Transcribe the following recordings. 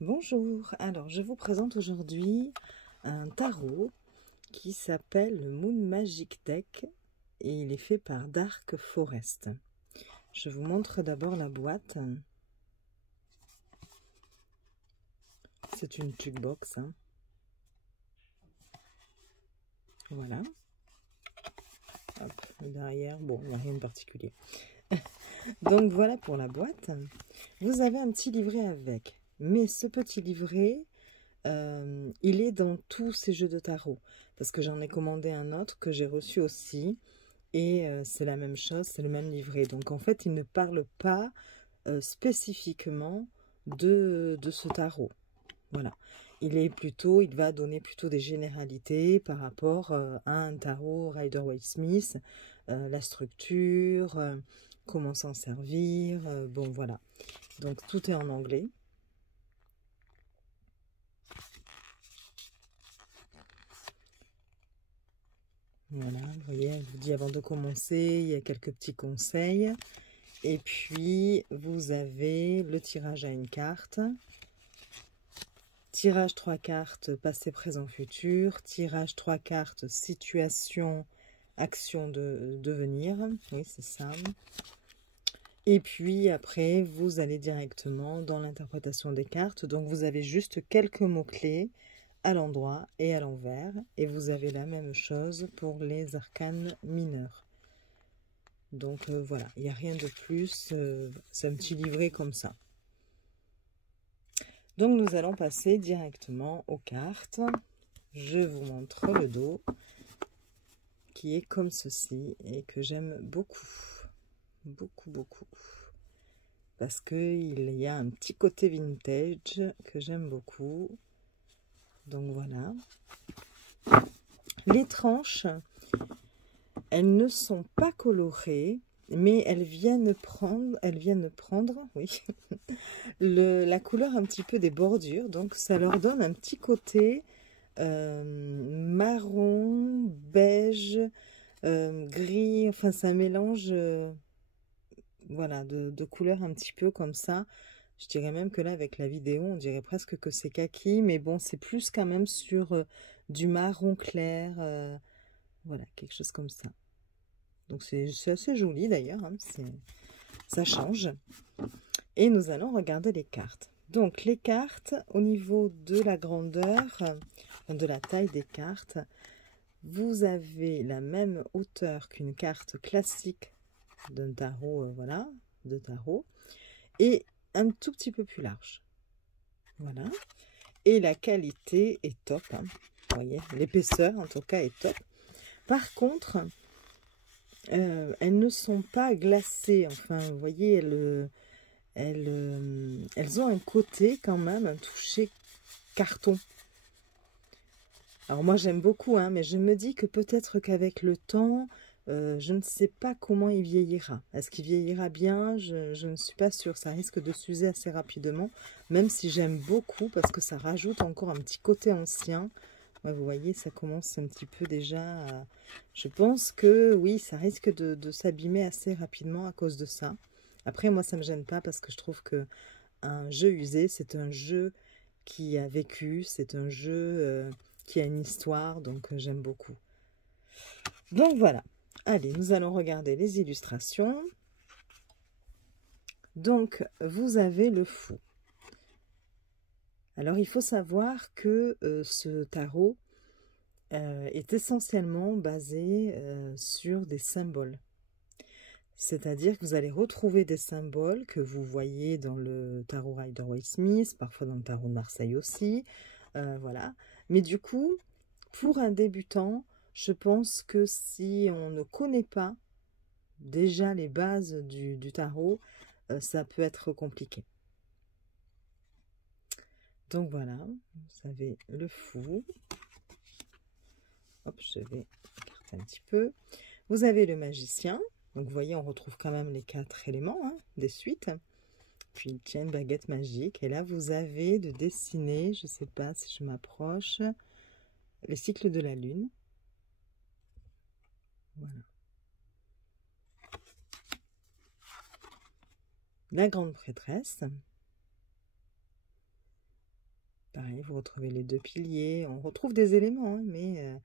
Bonjour, alors je vous présente aujourd'hui un tarot qui s'appelle le Moon Magic Deck et il est fait par Dark Forest. Je vous montre d'abord la boîte. C'est une jukebox. Voilà. Hop, derrière, bon, il n'y a rien de particulier. Donc voilà pour la boîte. Vous avez un petit livret avec, mais ce petit livret, il est dans tous ces jeux de tarot, parce que j'en ai commandé un autre que j'ai reçu aussi, et c'est la même chose, c'est le même livret. Donc en fait, il ne parle pas spécifiquement de ce tarot. Voilà. Il va donner plutôt des généralités par rapport à un tarot Rider-Waite-Smith, la structure, comment s'en servir, bon voilà. Donc tout est en anglais. Voilà, vous voyez, elle vous dit avant de commencer, il y a quelques petits conseils. Et puis, vous avez le tirage à une carte. Tirage 3 cartes, passé, présent, futur. Tirage 3 cartes, situation, action de devenir. Oui, c'est ça. Et puis, après, vous allez directement dans l'interprétation des cartes. Donc, vous avez juste quelques mots-clés à l'endroit et à l'envers. Et vous avez la même chose pour les arcanes mineurs. Donc voilà, il n'y a rien de plus, c'est un petit livret comme ça. Donc nous allons passer directement aux cartes. Je vous montre le dos qui est comme ceci et que j'aime beaucoup, beaucoup. Parce qu'il y a un petit côté vintage que j'aime beaucoup. Donc voilà. Les tranches, elles ne sont pas colorées, mais elles viennent prendre oui, la couleur un petit peu des bordures. Donc ça leur donne un petit côté marron, beige, gris. Enfin, ça mélange voilà, de couleurs un petit peu comme ça. Je dirais même que là, avec la vidéo, on dirait presque que c'est kaki. Mais bon, c'est plus quand même sur du marron clair. Voilà, quelque chose comme ça. Donc c'est assez joli d'ailleurs, hein, ça change. Et nous allons regarder les cartes. Donc les cartes, au niveau de la grandeur, de la taille des cartes, vous avez la même hauteur qu'une carte classique d'un tarot, voilà, de tarot, et un tout petit peu plus large. Voilà. Et la qualité est top, hein. Vous voyez, l'épaisseur en tout cas est top. Par contre, elles ne sont pas glacées. Enfin, vous voyez, elles ont un côté quand même, un toucher carton. Alors moi, j'aime beaucoup, hein, mais je me dis que peut-être qu'avec le temps, je ne sais pas comment il vieillira. Est-ce qu'il vieillira bien? Je ne suis pas sûre. Ça risque de s'user assez rapidement, même si j'aime beaucoup, parce que ça rajoute encore un petit côté ancien. Ouais, vous voyez, ça commence un petit peu déjà à... Je pense que oui, ça risque de s'abîmer assez rapidement à cause de ça. Après, moi, ça ne me gêne pas parce que je trouve que un jeu usé, c'est un jeu qui a vécu, c'est un jeu qui a une histoire, donc j'aime beaucoup. Donc voilà. Allez, nous allons regarder les illustrations. Donc, vous avez le fou. Alors, il faut savoir que ce tarot est essentiellement basé sur des symboles. C'est-à-dire que vous allez retrouver des symboles que vous voyez dans le tarot Rider-Waite-Smith, parfois dans le tarot de Marseille aussi, voilà. Mais du coup, pour un débutant, je pense que si on ne connaît pas déjà les bases du tarot, ça peut être compliqué. Donc voilà, vous avez le fou. Hop, je vais écarter un petit peu. Vous avez le magicien. Donc vous voyez, on retrouve quand même les 4 éléments hein, des suites. Puis il tient une baguette magique. Et là, vous avez de dessiner, je ne sais pas si je m'approche, les cycles de la lune. Voilà. La grande prêtresse. vous retrouvez les deux piliers, on retrouve des éléments, hein, mais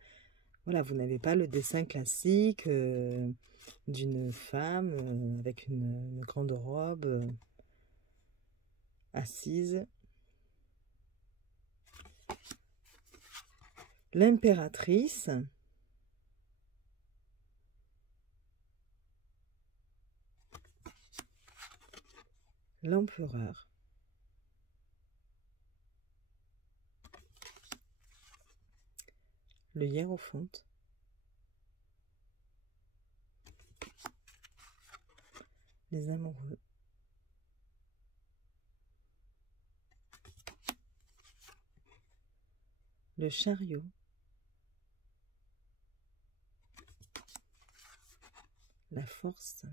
voilà, vous n'avez pas le dessin classique d'une femme avec une grande robe assise. L'impératrice. L'empereur. Le hiérophante. Les amoureux. Le chariot. La force.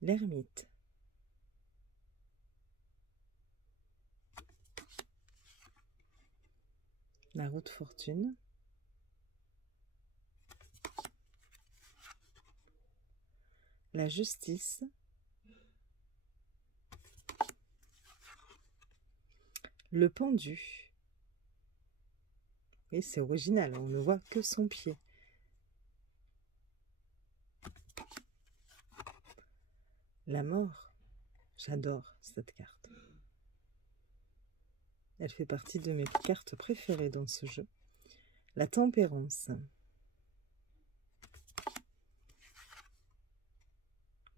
L'ermite. La roue de fortune. La justice. Le pendu. Et c'est original, on ne voit que son pied. La mort. J'adore cette carte. Elle fait partie de mes cartes préférées dans ce jeu. La tempérance.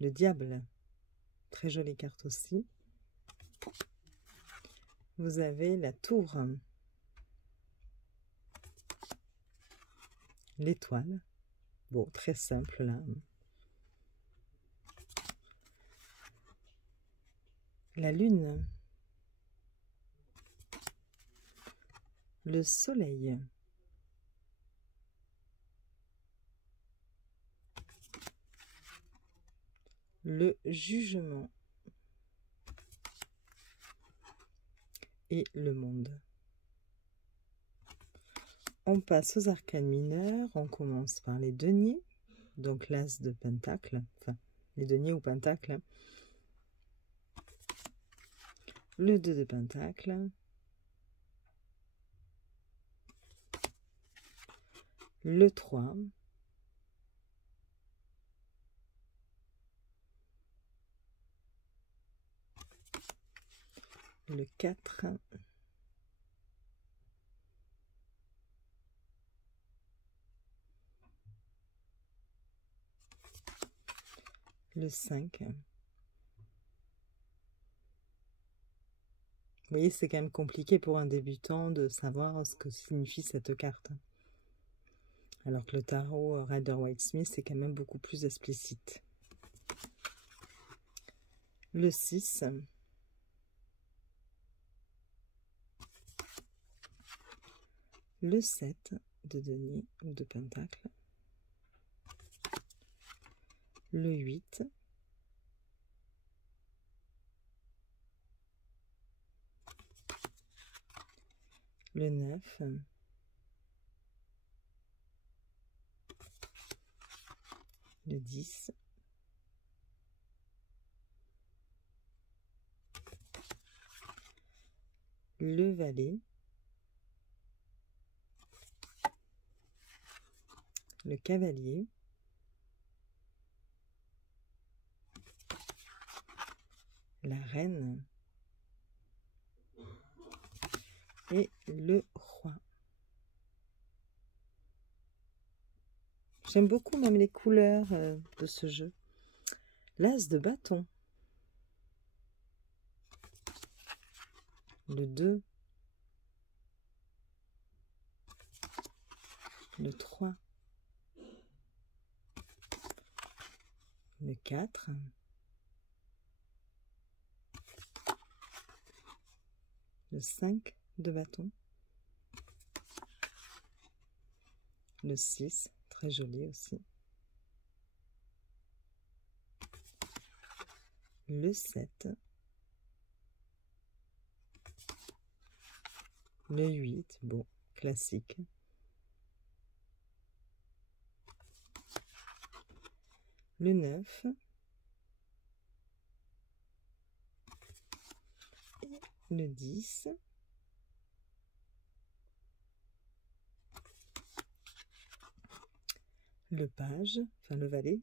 Le diable. Très jolie carte aussi. Vous avez la tour. L'étoile. Bon, très simple là. La lune. Le soleil. Le jugement. Et le monde. On passe aux arcanes mineurs. On commence par les deniers. Donc l'as de pentacle. Enfin, les deniers ou pentacles. Le 2 de pentacle. Le 3. Le 4. Le 5. Vous voyez, c'est quand même compliqué pour un débutant de savoir ce que signifie cette carte. Alors que le tarot Rider-Waite-Smith, c'est quand même beaucoup plus explicite. Le 6. Le 7 de denier ou de pentacle. Le 8. Le 9. Le 10. Le valet. Le cavalier. La reine. Et le roi. J'aime beaucoup même les couleurs de ce jeu. L'as de bâton. Le 2. Le 3. Le 4. Le 5 de bâton. Le 6, très joli aussi. Le 7. Le 8, bon, classique. Le 9. le 10, le page, enfin le valet,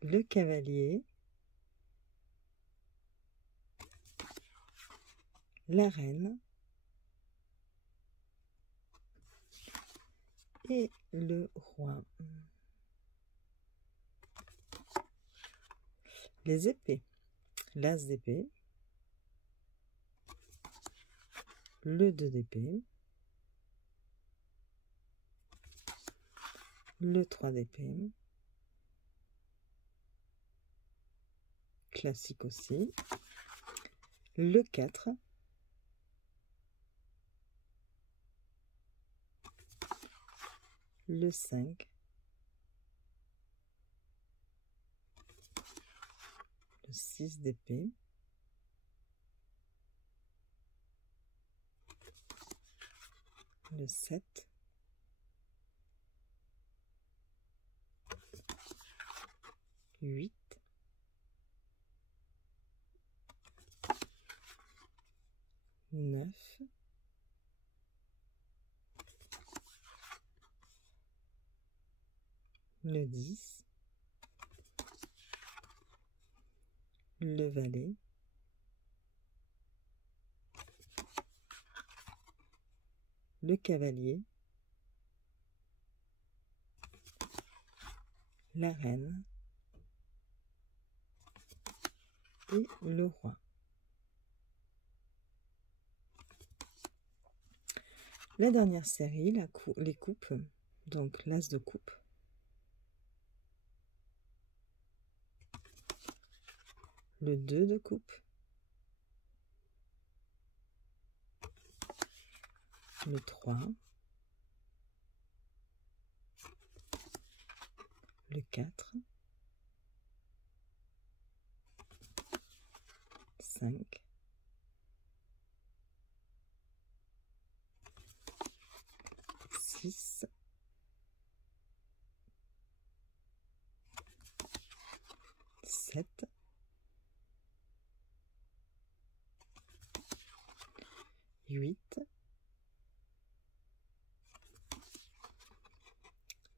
le cavalier, la reine et le roi. Les épées, l'as d'épée, le 2 d'épée, le 3 d'épée, classique aussi, le 4, le 5, le 6 d'épée, le 7, le 8, le 9, le 10, le valet, le cavalier, la reine et le roi. La dernière série, les coupes, donc l'as de coupe, le 2 de coupe, le 3, le 4, 5, 6, 7, 8,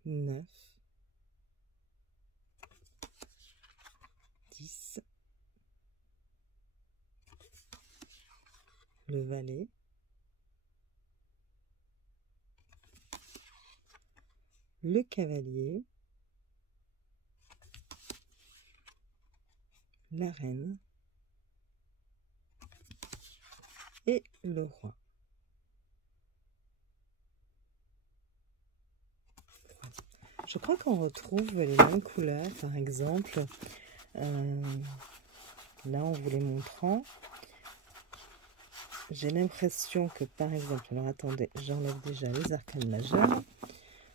9, 10, le valet, le cavalier, la reine et le roi. Je crois qu'on retrouve les mêmes couleurs, par exemple, là en vous les montrant, j'ai l'impression que par exemple, alors attendez, j'enlève déjà les arcanes majeures,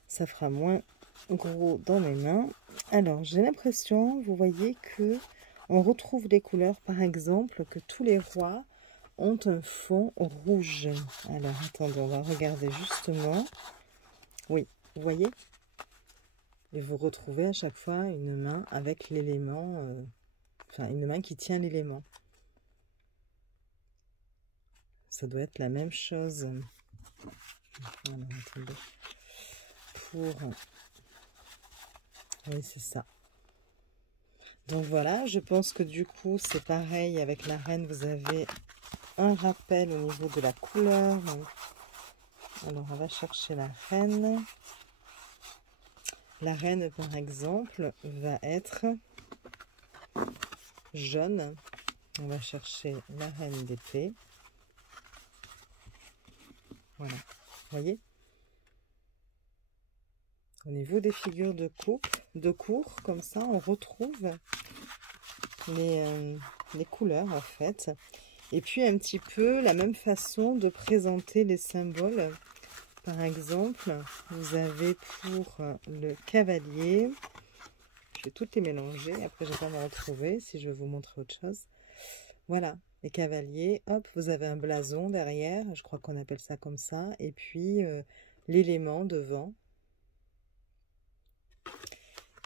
ça fera moins gros dans mes mains. Alors j'ai l'impression, vous voyez que on retrouve les couleurs, par exemple, que tous les rois ont un fond rouge. Alors attendez, on va regarder justement. Oui, vous voyez? Et vous retrouvez à chaque fois une main avec l'élément, enfin une main qui tient l'élément. Ça doit être la même chose. Alors, attendez. Oui, c'est ça. Donc voilà, je pense que du coup, c'est pareil avec la reine. Vous avez un rappel au niveau de la couleur. Alors, on va chercher la reine. La reine, par exemple, va être jaune. On va chercher la reine d'épée. Voilà, vous voyez? Au niveau des figures de coupe, de cours, comme ça, on retrouve les couleurs, en fait. Et puis, un petit peu la même façon de présenter les symboles. Par exemple, vous avez pour le cavalier, je vais toutes les mélanger, après je vais pas me retrouver si je vais vous montrer autre chose. Voilà, les cavaliers, hop, vous avez un blason derrière, je crois qu'on appelle ça comme ça, et puis l'élément devant.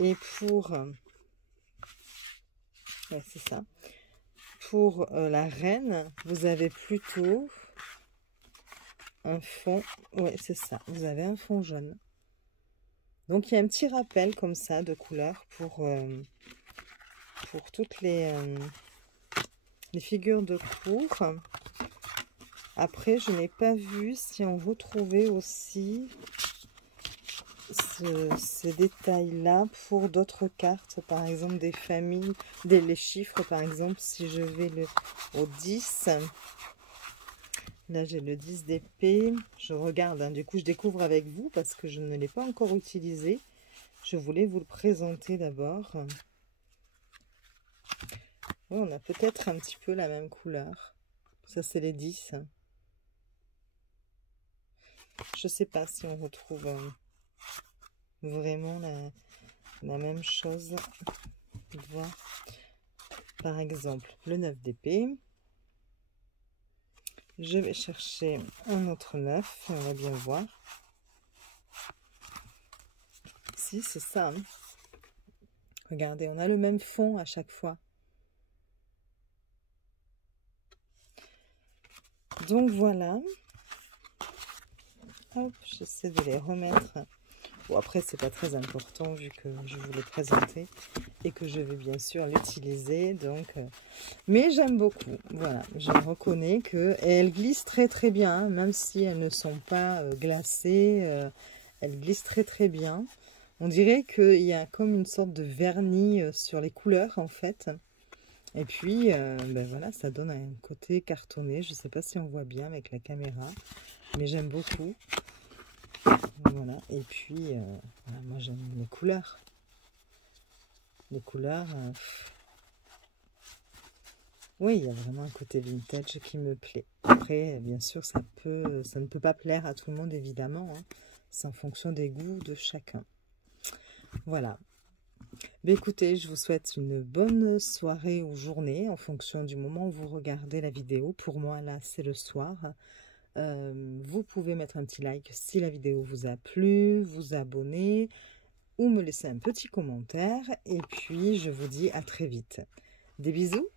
Et pour Ouais, c'est ça. Pour la reine, vous avez plutôt un fond, ouais, c'est ça, vous avez un fond jaune. Donc, il y a un petit rappel comme ça de couleur pour toutes les figures de cour. Après, je n'ai pas vu si on retrouvait aussi ces détails-là pour d'autres cartes, par exemple des familles, les chiffres, par exemple, si je vais au 10, là j'ai le 10 d'épée, je regarde, hein, du coup je découvre avec vous parce que je ne l'ai pas encore utilisé, je voulais vous le présenter d'abord. Oui, on a peut-être un petit peu la même couleur, ça c'est les 10. Je sais pas si on retrouve vraiment la même chose. Voir. Par exemple, le 9 d'épée. Je vais chercher un autre 9, on va bien voir. Si, c'est ça. Hein. Regardez, on a le même fond à chaque fois. Donc voilà. Hop, j'essaie de les remettre. Bon, après, c'est pas très important vu que je vous l'ai présenté et que je vais bien sûr l'utiliser. Donc, mais j'aime beaucoup. Voilà, je reconnais que et elles glissent très très bien, hein, même si elles ne sont pas glacées. Elles glissent très très bien. On dirait qu'il y a comme une sorte de vernis sur les couleurs en fait. Et puis, ben voilà, ça donne un côté cartonné. Je ne sais pas si on voit bien avec la caméra, mais j'aime beaucoup. Voilà, et puis, voilà, moi j'aime les couleurs. Les couleurs, oui, il y a vraiment un côté vintage qui me plaît. Après, bien sûr, ça ne peut pas plaire à tout le monde, évidemment. Hein. C'est en fonction des goûts de chacun. Voilà. Mais écoutez, je vous souhaite une bonne soirée ou journée en fonction du moment où vous regardez la vidéo. Pour moi, là, c'est le soir. Vous pouvez mettre un petit like si la vidéo vous a plu, vous abonner ou me laisser un petit commentaire. Et puis, je vous dis à très vite. Des bisous!